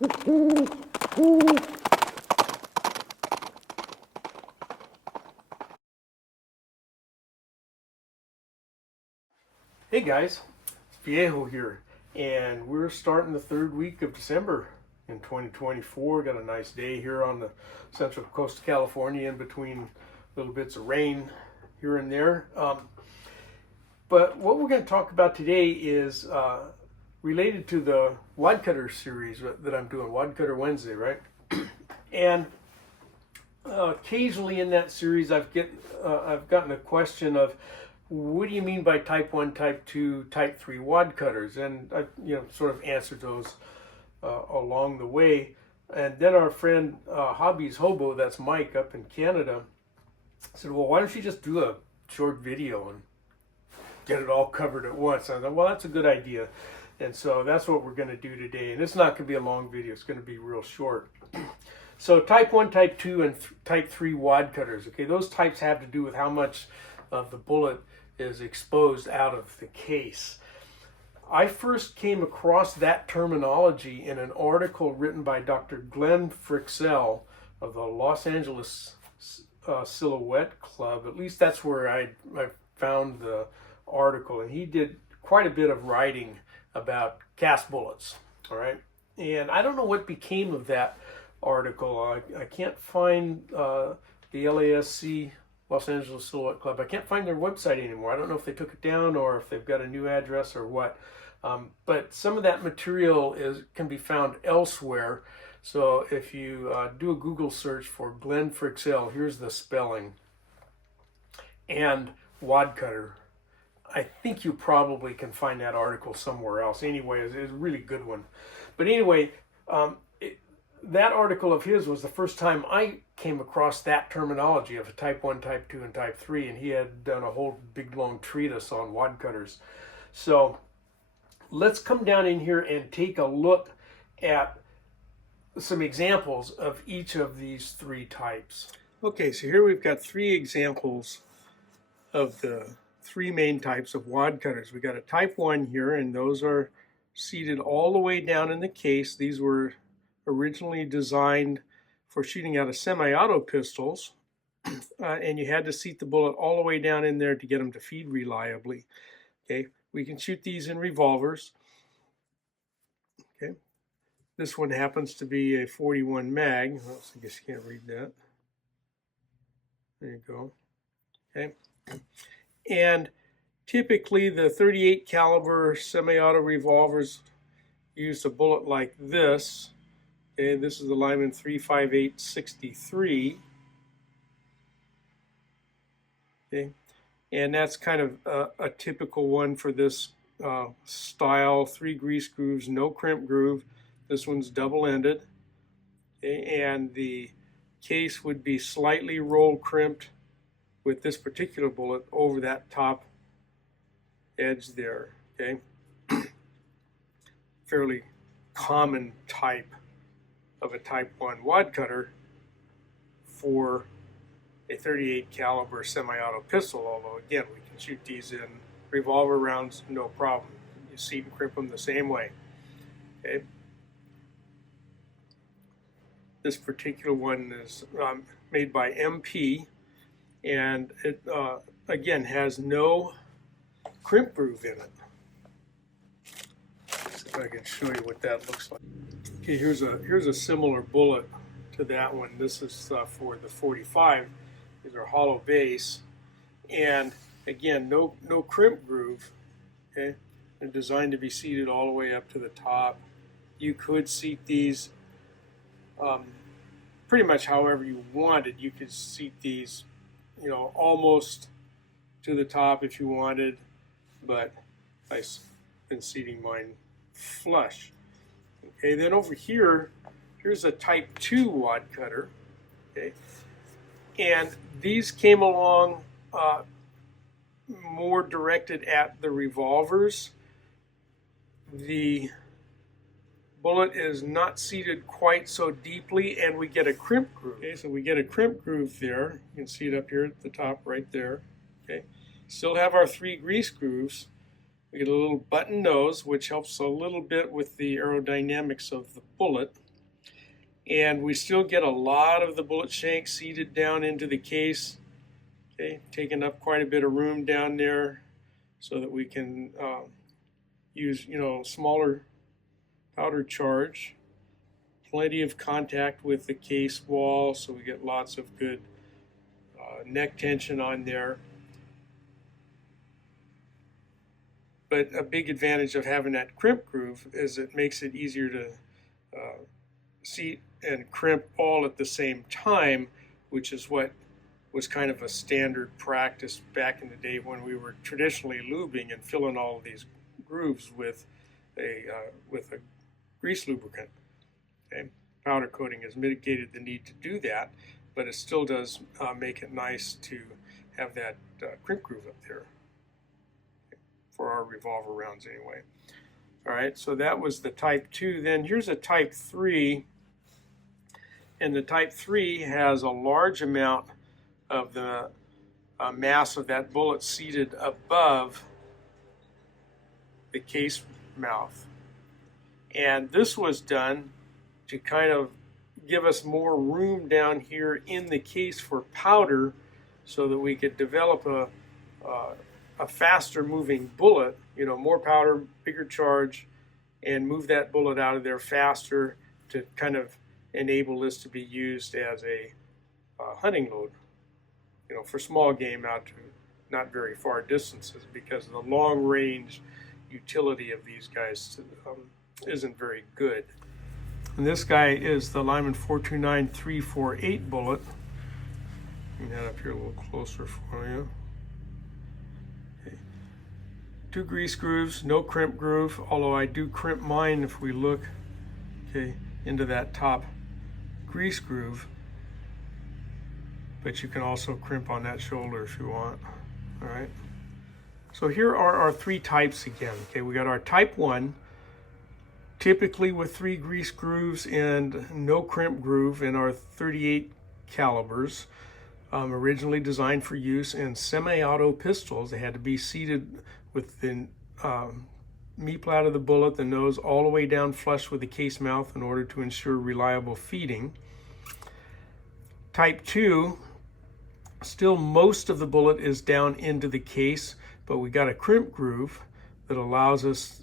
Hey guys, Viejo here, and we're starting the third week of December in 2024. Got a nice day here on the central coast of California, in between little bits of rain here and there. But what we're going to talk about today is related to the Wadcutter series that I'm doing, Wadcutter Wednesday, right? And occasionally in that series, I've gotten a question of, what do you mean by type 1, type 2, type 3 wadcutters? And I sort of answered those along the way. And then our friend Hobby's Hobo, that's Mike up in Canada, said, well, why don't you just do a short video and get it all covered at once? I thought, well, that's a good idea. And so that's what we're going to do today. And it's not going to be a long video. It's going to be real short. So type 1, type 2, and type 3 wadcutters. Okay, those types have to do with how much of the bullet is exposed out of the case. I first came across that terminology in an article written by Dr. Glenn Frixell of the Los Angeles Silhouette Club. At least that's where I found the article, and he did quite a bit of writing about cast bullets. All right, and I don't know what became of that article. I can't find the LASC, Los Angeles Silhouette Club. I can't find their website anymore. I don't know if they took it down or if they've got a new address or what. But some of that material can be found elsewhere. So if you do a Google search for Glenn Frixell, here's the spelling, and wadcutter, I think you probably can find that article somewhere else. Anyway, it's a really good one. But anyway, that article of his was the first time I came across that terminology of a type 1, type 2, and type 3, and he had done a whole big long treatise on wadcutters. So let's come down in here and take a look at some examples of each of these three types. Okay, so here we've got three examples of the three main types of wadcutters. We got a type 1 here, and those are seated all the way down in the case. These were originally designed for shooting out of semi-auto pistols, and you had to seat the bullet all the way down in there to get them to feed reliably. Okay, we can shoot these in revolvers. Okay, this one happens to be a 41 mag. Oh, I guess you can't read that. There you go. Okay, and typically the 38 caliber semi-auto revolvers use a bullet like this. Okay, this is the Lyman 358-63. Okay, and that's kind of a typical one for this style. 3 grease grooves, no crimp groove. This one's double-ended. Okay, and the case would be slightly roll crimped with this particular bullet over that top edge there. Okay, fairly common type of a type 1 wadcutter for a 38 caliber semi-auto pistol, although again we can shoot these in revolver rounds no problem. You seat and crimp them the same way. Okay, this particular one is made by MP, and it again has no crimp groove in it. Let's see if I can show you what that looks like. Okay, here's a similar bullet to that one. This is for the 45. These are hollow base, and again, no crimp groove. Okay, they're designed to be seated all the way up to the top. You could seat these pretty much however you wanted. You could seat these, almost to the top if you wanted, but I've been seating mine flush. Okay, then over here, here's a type 2 wadcutter. Okay, and these came along more directed at the revolvers. The bullet is not seated quite so deeply, and we get a crimp groove. Okay, so we get a crimp groove there. You can see it up here at the top right there. Okay, still have our 3 grease grooves. We get a little button nose, which helps a little bit with the aerodynamics of the bullet. and we still get a lot of the bullet shank seated down into the case. Okay, taking up quite a bit of room down there so that we can use, smaller powder charge. Plenty of contact with the case wall, so we get lots of good neck tension on there. But a big advantage of having that crimp groove is it makes it easier to seat and crimp all at the same time, which is what was kind of a standard practice back in the day when we were traditionally lubing and filling all of these grooves with a grease lubricant. Okay? Powder coating has mitigated the need to do that, but it still does make it nice to have that crimp groove up there for our revolver rounds anyway. All right, so that was the Type 2. Then here's a Type 3, and the Type 3 has a large amount of the mass of that bullet seated above the case mouth. And this was done to kind of give us more room down here in the case for powder so that we could develop a faster moving bullet, more powder, bigger charge, and move that bullet out of there faster to kind of enable this to be used as a hunting load, for small game out to not very far distances, because the long range utility of these guys isn't very good. And this guy is the Lyman 429-348 bullet. Bring that up here a little closer for you. Okay. 2 grease grooves, no crimp groove, although I do crimp mine if we look into that top grease groove. But you can also crimp on that shoulder if you want. All right. So here are our 3 types again. Okay, we got our Type 1, typically with 3 grease grooves and no crimp groove in our 38 calibers, originally designed for use in semi-auto pistols. They had to be seated with the meat plat of the bullet, the nose all the way down flush with the case mouth in order to ensure reliable feeding. Type 2, still most of the bullet is down into the case, but we got a crimp groove that allows us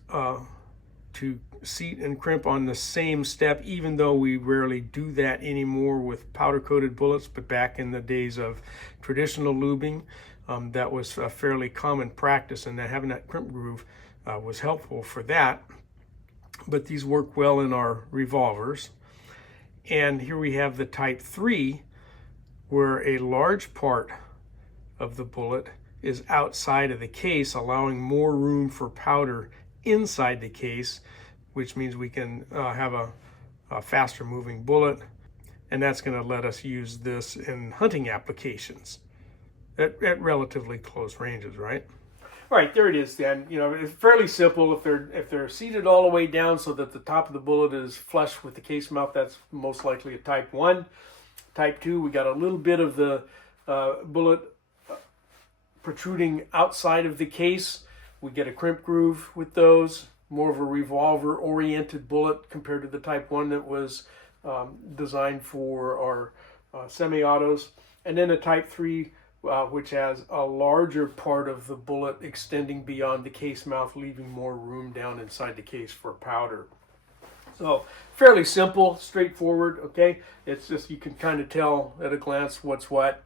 to seat and crimp on the same step, even though we rarely do that anymore with powder coated bullets. But back in the days of traditional lubing, that was a fairly common practice, and that having that crimp groove was helpful for that. But these work well in our revolvers. And here we have the Type 3, where a large part of the bullet is outside of the case, allowing more room for powder inside the case, which means we can have a faster moving bullet, and that's going to let us use this in hunting applications at relatively close ranges, right? All right, there it is then. It's fairly simple. If they're seated all the way down so that the top of the bullet is flush with the case mouth, that's most likely a Type 1. Type 2, we got a little bit of the bullet protruding outside of the case. We get a crimp groove with those, more of a revolver-oriented bullet compared to the Type 1 that was designed for our semi-autos. And then a Type 3, which has a larger part of the bullet extending beyond the case mouth, leaving more room down inside the case for powder. So fairly simple, straightforward, okay? It's just you can kind of tell at a glance what's what.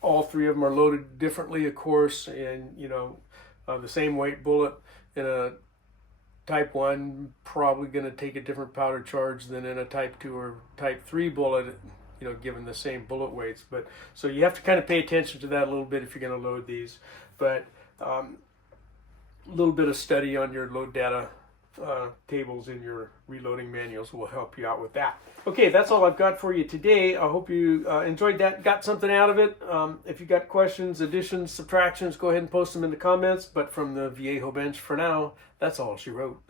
All 3 of them are loaded differently, of course, and the same weight bullet in a Type 1 probably going to take a different powder charge than in a Type 2 or Type 3 bullet, given the same bullet weights. But so you have to kind of pay attention to that a little bit if you're going to load these. But a little bit of study on your load data tables in your reloading manuals will help you out with that. Okay, that's all I've got for you today. I hope you enjoyed that, got something out of it. If you got questions, additions, subtractions, go ahead and post them in the comments. But from the Viejo bench for now, that's all she wrote.